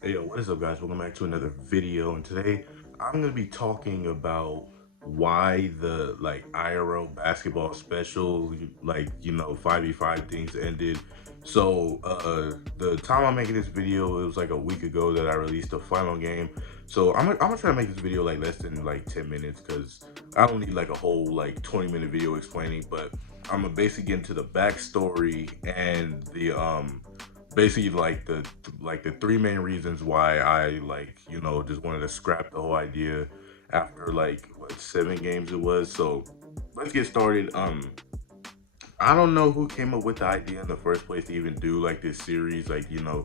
Hey yo, what is up guys? Welcome back to another video, and today I'm gonna be talking about why the IRL basketball special 5v5 things ended. The time I'm making this video, it was like a week ago that I released the final game. So I'm gonna try to make this video like less than like 10 minutes because I don't need like a whole like 20-minute video explaining, but I'm gonna basically get into the backstory and the basically like the three main reasons why I just wanted to scrap the whole idea after like what 7 games it was. So let's get started. I don't know who came up with the idea in the first place to even do like this series, the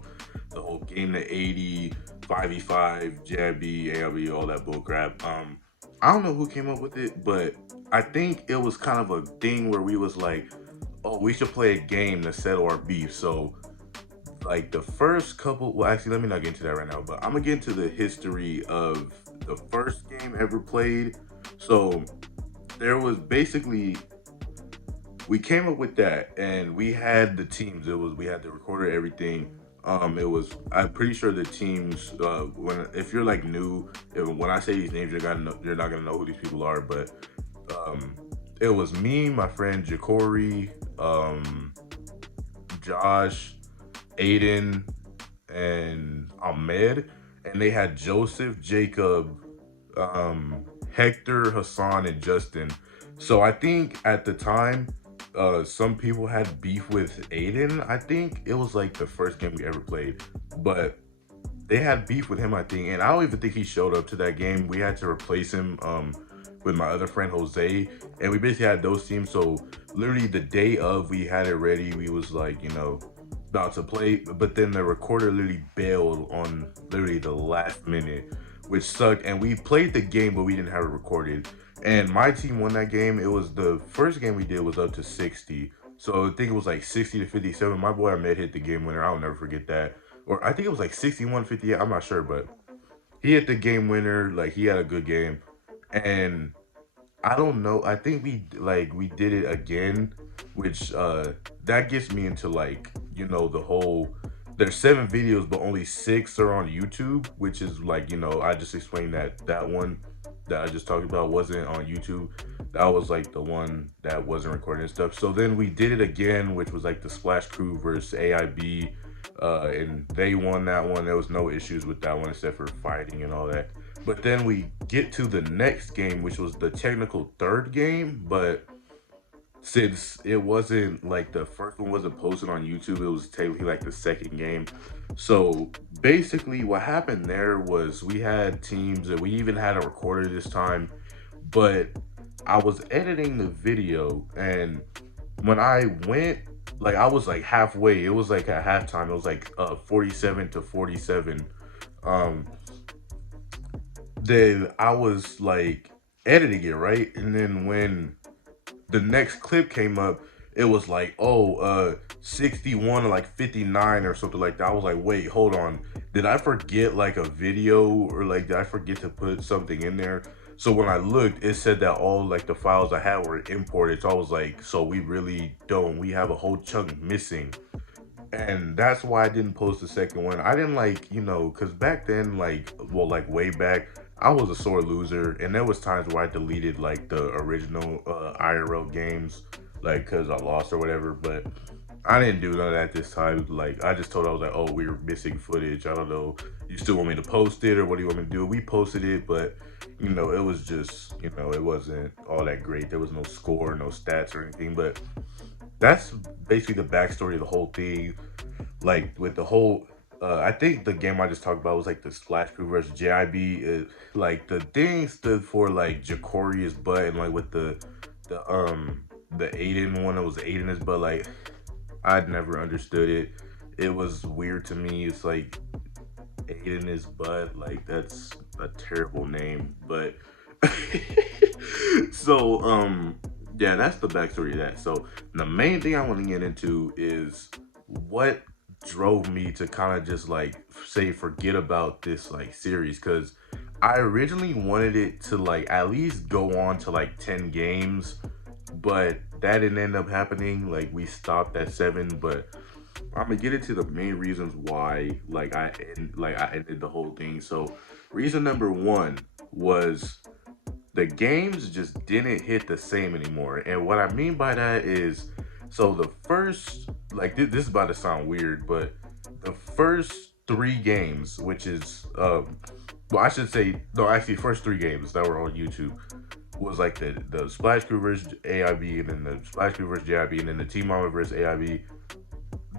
whole game to 80, 5v5, JIB, ALB, all that bull crap. I don't know who came up with it, but I think it was kind of a thing where we was like, oh, we should play a game to settle our beef. So like the first couple, well actually let me not get into that right now, but I'm gonna get into the history of the first game ever played. So there was basically, we came up with that and we had the teams. We had the recorder, everything. It was, I'm pretty sure the teams, when if you're like new, when I say these names, you're not gonna know who these people are, but um it was me, my friend Jacory, Josh, Aiden, and Ahmed, and they had Joseph, Jacob, Hector, Hassan, and Justin. So I think at the time, some people had beef with Aiden. I think it was like the first game we ever played, but they had beef with him, I think, and I don't even think he showed up to that game. We had to replace him with my other friend Jose, and we basically had those teams. So literally the day of, we had it ready. We was like, about to play, but then the recorder literally bailed on literally the last minute, which sucked. And we played the game, but we didn't have it recorded. And my team won that game. It was the first game we did was up to 60. So I think it was like 60 to 57. My boy Ahmed hit the game winner. I'll never forget that. Or I think it was like 61-58. I'm not sure, but he hit the game winner. Like he had a good game. And I don't know. I think we did it again, which that gets me into like, the whole, there's 7 videos but only 6 are on YouTube, which is like, I just explained that one that I just talked about wasn't on YouTube. That was like the one that wasn't recorded and stuff. So then we did it again, which was like the Splash Crew versus AIB, and they won that one. There was no issues with that one except for fighting and all that. But then we get to the next game, which was the technical third game. But since it wasn't like the first one wasn't posted on YouTube, it was technically like the second game. So basically, what happened there was we had teams, and we even had a recorder this time. But I was editing the video, and when I went, like I was like halfway. It was like at halftime. It was like 47-47. Um, then I was like editing it, right? And then when the next clip came up, it was like, oh, 61 or like 59 or something like that. I was like, wait, hold on. Did I forget like a video, or like did I forget to put something in there? So when I looked, it said that all like the files I had were imported. So I was like, so we really don't. We have a whole chunk missing. And that's why I didn't post the second one. I didn't like, because back then, like, well, like way back, I was a sore loser, and there was times where I deleted like the original IRL games, like because I lost or whatever. But I didn't do none of that this time. Like I just told, I was like, oh, we were missing footage. I don't know. You still want me to post it, or what do you want me to do? We posted it, but it was just, it wasn't all that great. There was no score, no stats or anything. But that's basically the backstory of the whole thing. Like with the whole, I think the game I just talked about was like the Splash Crew versus JIB. Like the thing stood for like Jacorius butt, and like with the the Aiden one, it was Aiden butt. Like I'd never understood it. It was weird to me. It's like Aiden butt. Like that's a terrible name, but so yeah, that's the backstory of that. So the main thing I want to get into is what drove me to kind of just like say forget about this like series, because I originally wanted it to like at least go on to like 10 games, but that didn't end up happening. Like we stopped at 7. But I'm gonna get into the main reasons why I ended the whole thing. So reason number one was the games just didn't hit the same anymore. And what I mean by that is, so the first, this is about to sound weird, but the first three games, which is, well, I should say, no, actually, first three games that were on YouTube was like the Splash Crew versus AIB, and then the Splash Crew versus JIB, and then the Team Mama versus AIB.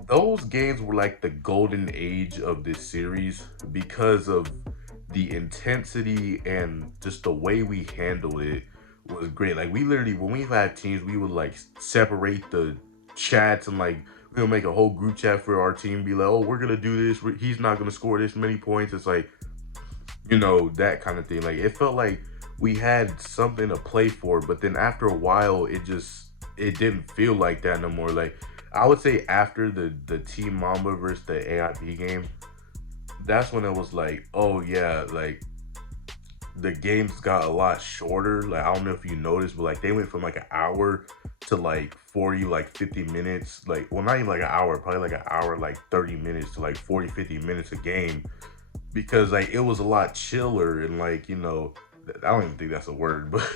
Those games were like the golden age of this series because of the intensity and just the way we handled it was great. Like we literally, when we've had teams, we would like separate the chats and like we'll make a whole group chat for our team. Be like, oh, we're gonna do this. He's not gonna score this many points. It's like, that kind of thing. Like it felt like we had something to play for, but then after a while, it didn't feel like that no more. Like I would say after the Team Mamba versus the AIP game, that's when it was like, oh yeah, like the games got a lot shorter. Like I don't know if you noticed, but like they went from like an hour to like 40, like 50 minutes. Like, well, not even like an hour, probably like an hour, like 30 minutes to like 40, 50 minutes a game, because like it was a lot chiller and like, I don't even think that's a word, but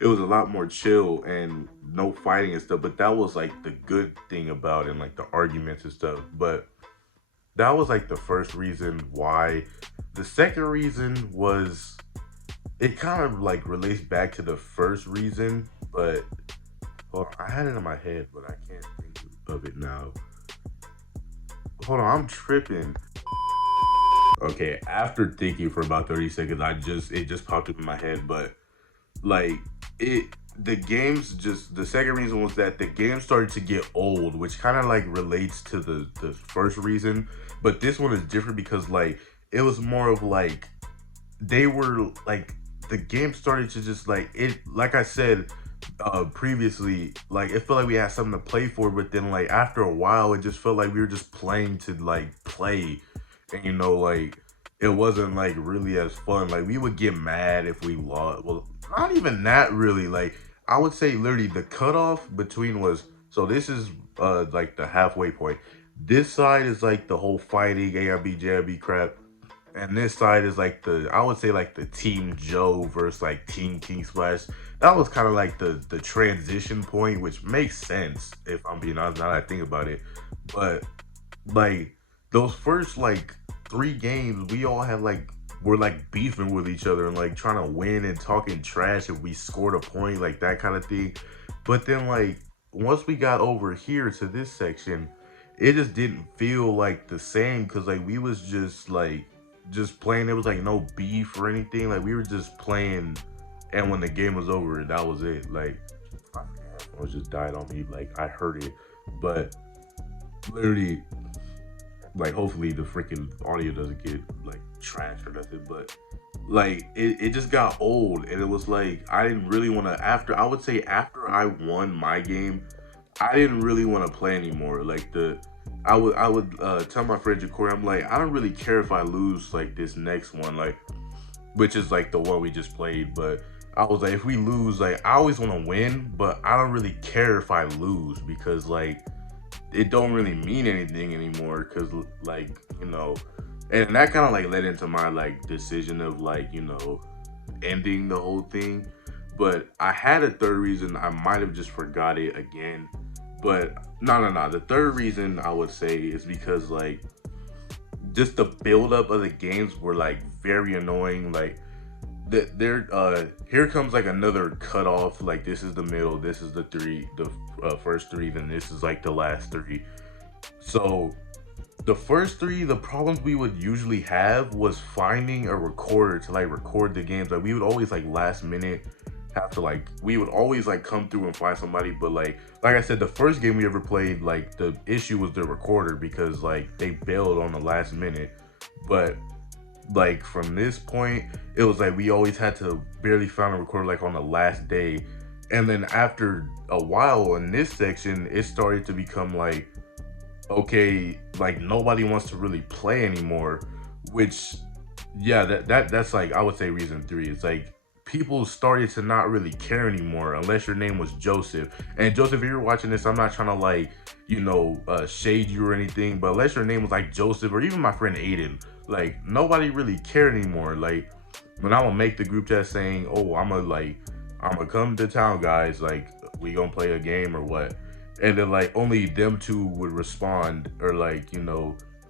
it was a lot more chill and no fighting and stuff. But that was like the good thing about it, and like the arguments and stuff. But that was like the first reason why. The second reason was, it kind of like relates back to the first reason, but hold on, I had it in my head, but I can't think of it now. Hold on, I'm tripping. Okay, after thinking for about 30 seconds, it just popped up in my head, but like it the second reason was that the game started to get old, which kind of like relates to the first reason, but this one is different because like it was more of like they were like the game started to just like it, like I said previously, like it felt like we had something to play for, but then like after a while it just felt like we were just playing to like play, and like it wasn't like really as fun. Like we would get mad if we lost. Well, not even that really. Like I would say literally the cutoff between was, so this is like the halfway point. This side is like the whole fighting ARB JRB crap, and this side is like I would say like the Team Joe versus like Team King Splash. That was kind of like the transition point, which makes sense if I'm being honest now that I think about it. But like those first like three games, we all had like we're like beefing with each other and like trying to win and talking trash if we scored a point, like that kind of thing. But then like once we got over here to this section, it just didn't feel like the same, because like we was just playing. There was like no beef or anything. Like we were just playing, and when the game was over, that was it. Like my headphones just died on me. Like I heard it, but literally, like hopefully the freaking audio doesn't get like trashed or nothing. But like it just got old, and it was like I didn't really want to. After, I would say after I won my game, I didn't really want to play anymore. Like I would tell my friend Jacory, I'm like, I don't really care if I lose like this next one, like, which is like the one we just played. But I was like, if we lose, like I always want to win, but I don't really care if I lose, because like it don't really mean anything anymore. Because like and that kind of like led into my like decision of like ending the whole thing. But I had a third reason. I might have just forgot it again. But no. The third reason I would say is because like just the build up of the games were like very annoying. Like here comes like another cutoff. Like this is the middle. This is the first three. Then this is like the last three. So the first three, the problems we would usually have was finding a recorder to like record the games. Like we would always like last minute have to like, we would always like come through and find somebody. But like I said, the first game we ever played, like the issue was the recorder, because like they bailed on the last minute. But like from this point, it was like we always had to barely find a recorder like on the last day. And then after a while in this section, it started to become like, okay, like nobody wants to really play anymore. Which, yeah, that's like, I would say reason three. It's like people started to not really care anymore unless your name was Joseph. And Joseph, if you're watching this, I'm not trying to like, shade you or anything, but unless your name was like Joseph or even my friend Aiden, like nobody really cared anymore. Like when I would make the group chat saying, "Oh, I'm gonna come to town, guys. Like we gonna play a game or what?" And then like only them two would respond, or like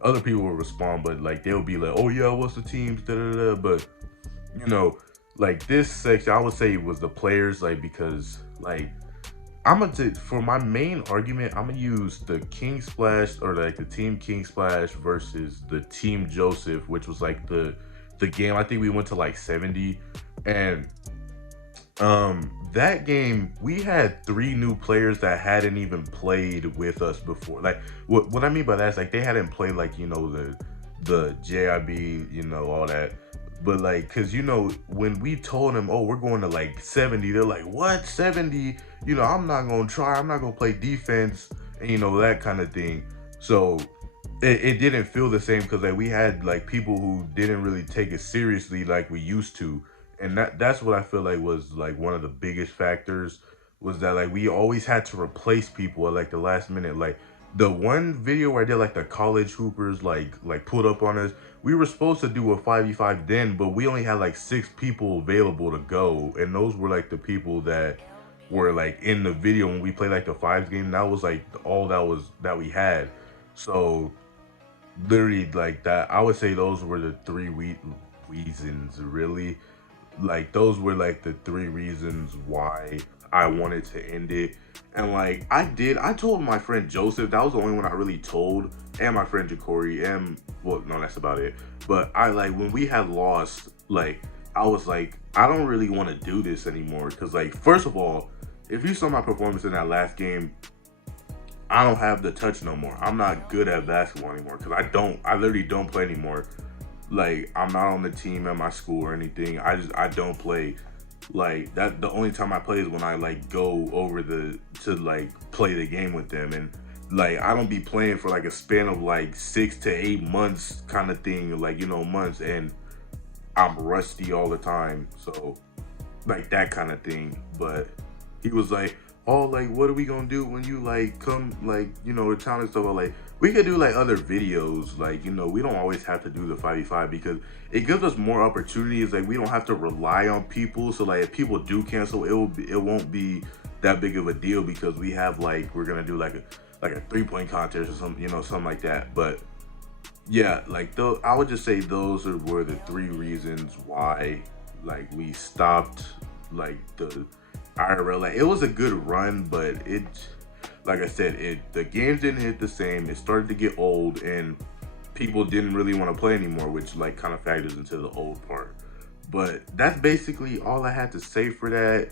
other people would respond, but like they'll be like, "Oh yeah, what's the teams?" Da da da. But you know, like this section, I would say was the players, like because like for my main argument, I'm gonna use the King Splash or like the team King Splash versus the team Joseph, which was like the game. I think we went to like 70, and that game we had three new players that hadn't even played with us before. Like what I mean by that is like they hadn't played like the JIB, all that. But like, cause when we told them, oh, we're going to like 70, they're like, what 70? I'm not gonna try. I'm not gonna play defense, and that kind of thing. So it didn't feel the same because like we had like people who didn't really take it seriously like we used to, and that's what I feel like was like one of the biggest factors, was that like we always had to replace people at like the last minute. Like the one video where I did like the college hoopers like put up on us, we were supposed to do a 5v5 then, but we only had like 6 people available to go, and those were like the people that were like in the video when we played like the fives game. That was like all that we had. So literally like that, I would say those were the three reasons really. Like those were like the three reasons why I wanted to end it. And like I told my friend Joseph, that was the only one I really told, and my friend Jacory, and well, no, that's about it. But I like when we had lost, like I was like, I don't really want to do this anymore, because like first of all, if you saw my performance in that last game, I don't have the touch no more. I'm not good at basketball anymore because I literally don't play anymore. Like I'm not on the team at my school or anything. I don't play. Like that, the only time I play is when I like go over to like play the game with them, and like I don't be playing for like a span of like 6 to 8 months kind of thing, like months, and I'm rusty all the time. So like that kind of thing. But he was like, oh, like what are we gonna do when you like come, like to town and stuff. I'm like, we could do like other videos, like we don't always have to do the 5v5 because it gives us more opportunities. Like we don't have to rely on people, so like if people do cancel, it won't be that big of a deal because we have like, we're gonna do like a 3-point contest or something, something like that. But yeah, like though I would just say those were the three reasons why like we stopped like the IRL. Like it was a good run, but it, like I said, the games didn't hit the same. It started to get old, and people didn't really want to play anymore, which like kind of factors into the old part. But that's basically all I had to say for that.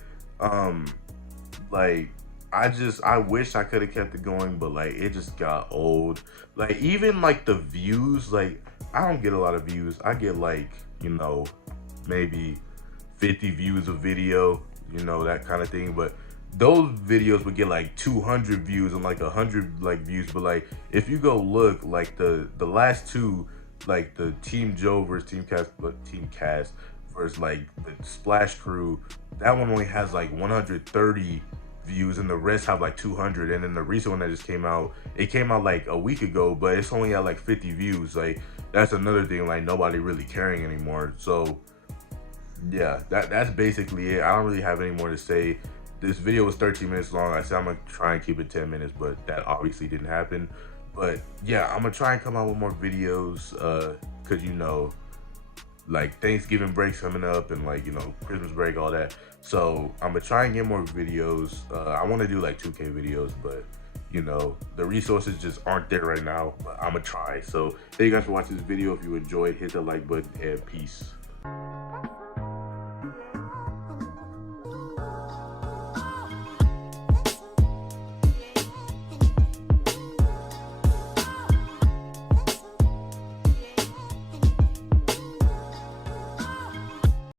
Like I wish I could have kept it going, but like it just got old. Like even like the views, like I don't get a lot of views. I get like maybe 50 views a video, that kind of thing. But those videos would get like 200 views and like 100 like views. But like if you go look, like the last two, like the Team Joe versus Team Cast versus like the Splash Crew, that one only has like 130 views, and the rest have like 200. And then the recent one that just came out, it came out like a week ago, but it's only at like 50 views. Like that's another thing, like nobody really caring anymore. So yeah, that's basically it. I don't really have any more to say. This video was 13 minutes long. I said I'm gonna try and keep it 10 minutes, but that obviously didn't happen. But yeah, I'm gonna try and come out with more videos, cause like Thanksgiving break's coming up, and like Christmas break, all that. So I'm gonna try and get more videos. I want to do like 2K videos, but the resources just aren't there right now. But I'm gonna try. So thank you guys for watching this video. If you enjoyed, hit the like button, and peace.